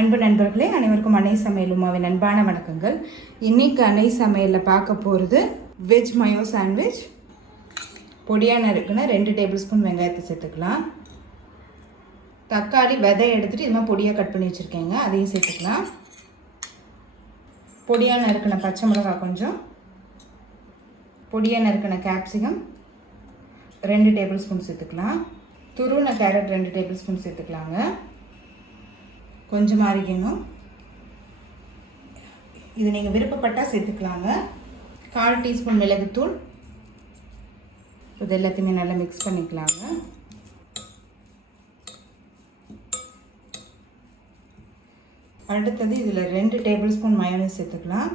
அன்பு நண்பர்களே, அனைவருக்கும் அன்னை சமையல் உமாவின் அன்பான வணக்கங்கள். இன்னைக்கு அன்னை சமையலில் பார்க்க போகிறது வெஜ் மயோ சாண்ட்விச். பொடியாக நறுக்குன்னா 2 டேபிள் ஸ்பூன் வெங்காயத்தை சேர்த்துக்கலாம். தக்காளி விதை எடுத்துகிட்டு இது மாதிரி பொடியாக கட் பண்ணி வச்சுருக்கேங்க, அதையும் சேர்த்துக்கலாம். பொடியாக நறுக்கின பச்சை மிளகாய் கொஞ்சம், பொடியாக நறுக்கின கேப்சிகம் 2 டேபிள் ஸ்பூன் சேர்த்துக்கலாம். துருவின கேரட் 2 டேபிள் ஸ்பூன் சேர்த்துக்கலாங்க. கொஞ்சம் அரிக்கணும், இது நீங்கள் விருப்பப்பட்டால் சேர்த்துக்கலாங்க. 1/4 டீஸ்பூன் மிளகுத்தூள். இது எல்லாத்தையுமே நல்லா மிக்ஸ் பண்ணிக்கலாங்க. அடுத்தது இதில் 2 டேபிள் ஸ்பூன் மயோனைஸ் சேர்த்துக்கலாம்.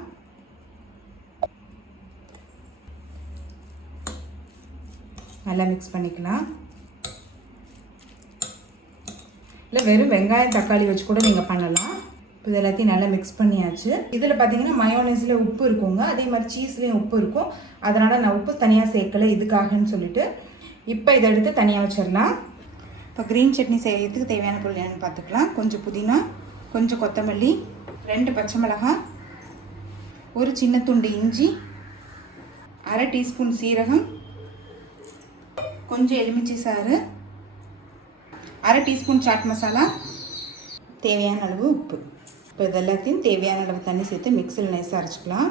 நல்லா மிக்ஸ் பண்ணிக்கலாம். இல்லை வெறும் வெங்காயம் தக்காளி வச்சு கூட நீங்கள் பண்ணலாம். இது எல்லாத்தையும் நல்லா மிக்ஸ் பண்ணியாச்சு. இதில் பார்த்தீங்கன்னா மயோனைஸில் உப்பு இருக்குங்க, அதே மாதிரி சீஸ்லேயும் உப்பு இருக்கும். அதனால் நான் உப்பு தனியாக சேர்க்கலை இதுக்காகன்னு சொல்லிட்டு. இப்போ இதை எடுத்து தனியாக வச்சிடலாம். இப்போ க்ரீன் சட்னி செய்யறதுக்கு தேவையான பொருள் என்னென்னு பார்த்துக்கலாம். கொஞ்சம் புதினா, கொஞ்சம் கொத்தமல்லி, 2 பச்சை மிளகாய், ஒரு சின்ன துண்டு இஞ்சி, 1/2 டீஸ்பூன் சீரகம், கொஞ்சம் எலுமிச்சை சாறு, 1/2 டீஸ்பூன் சாட் மசாலா, தேவையான அளவு உப்பு. இப்போ இது எல்லாத்தையும் தேவையான அளவு தண்ணி சேர்த்து மிக்ஸியில் நைஸாக அரைச்சிக்கலாம்.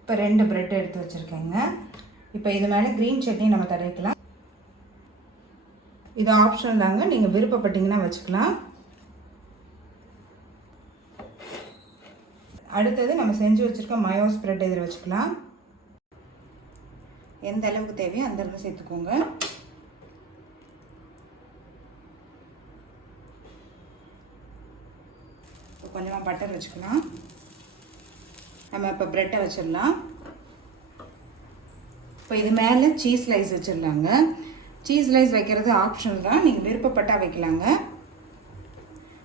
இப்போ 2 பிரெட் எடுத்து வச்சுருக்கேங்க. இப்போ இது மேலே க்ரீன் சட்னி நம்ம தடவிக்கலாம். இது ஆப்ஷனல் தாங்க, நீங்கள் விருப்பப்பட்டீங்கன்னா வச்சுக்கலாம். அடுத்தது நம்ம செஞ்சு வச்சுருக்க மயோஸ் பிரெட் இதில் வச்சுக்கலாம். எந்த அளவுக்கு தேவையோ அந்த அளவுக்கு சேர்த்துக்கோங்க. கொஞ்சமாக பட்டர் வச்சுக்கலாம். நம்ம இப்போ ப்ரெட்டை வச்சிடலாம். இப்போ இது மேலே சீஸ் ஸ்லைஸ் வச்சிடலாங்க. சீஸ் ஸ்லைஸ் வைக்கிறது ஆப்ஷனல் தான், நீங்கள் விருப்பப்பட்டால் வைக்கலாங்க.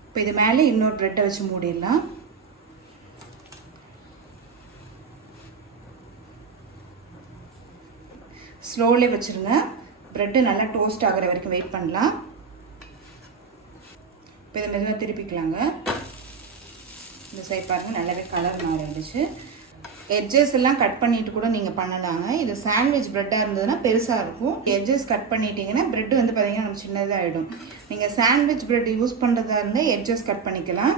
இப்போ இது மேலே இன்னொரு ப்ரெட்டை வச்சு மூடிடலாம். ஸ்லோவிலே வச்சுருங்க. ப்ரெட்டு நல்லா டோஸ்ட் ஆகிற வரைக்கும் வெயிட் பண்ணலாம். இப்போ இதை மெதுவாக திருப்பிக்கலாங்க. இந்த சைட் பாருங்கள், நல்லாவே கலர் மாறிடுச்சு. எட்ஜஸ் எல்லாம் கட் பண்ணிட்டு கூட நீங்கள் பண்ணலாங்க. இது சாண்ட்விச் ப்ரெட்டாக இருந்ததுன்னா பெருசாக இருக்கும். எட்ஜஸ் கட் பண்ணிட்டீங்கன்னா ப்ரெட் வந்து பார்த்தீங்கன்னா நம்ம சின்னதாக ஆகிடும். நீங்கள் சாண்ட்விச் ப்ரெட் யூஸ் பண்ணுறதா இருந்தால் எட்ஜஸ் கட் பண்ணிக்கலாம்.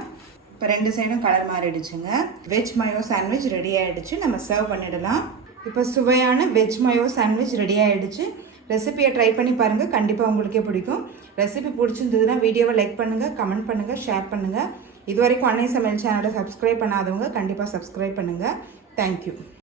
இப்போ 2 சைடும் கலர் மாறிடுச்சுங்க. வெஜ் மயோ சாண்ட்விச் ரெடி ஆகிடுச்சு. நம்ம சர்வ் பண்ணிடலாம். இப்போ சுவையான வெஜ் மயோ சாண்ட்விச் ரெடி ஆகிடுச்சு. ரெசிபியை ட்ரை பண்ணி பாருங்கள், கண்டிப்பாக உங்களுக்கே பிடிக்கும். ரெசிபி பிடிச்சிருந்ததுன்னா வீடியோவை லைக் பண்ணுங்கள், கமெண்ட் பண்ணுங்கள், ஷேர் பண்ணுங்கள். இது வரைக்கும் அன்னை சமையல் சேனலை சப்ஸ்கிரைப் பண்ணாதவங்க கண்டிப்பாக சப்ஸ்கிரைப் பண்ணுங்கள். தேங்க்யூ.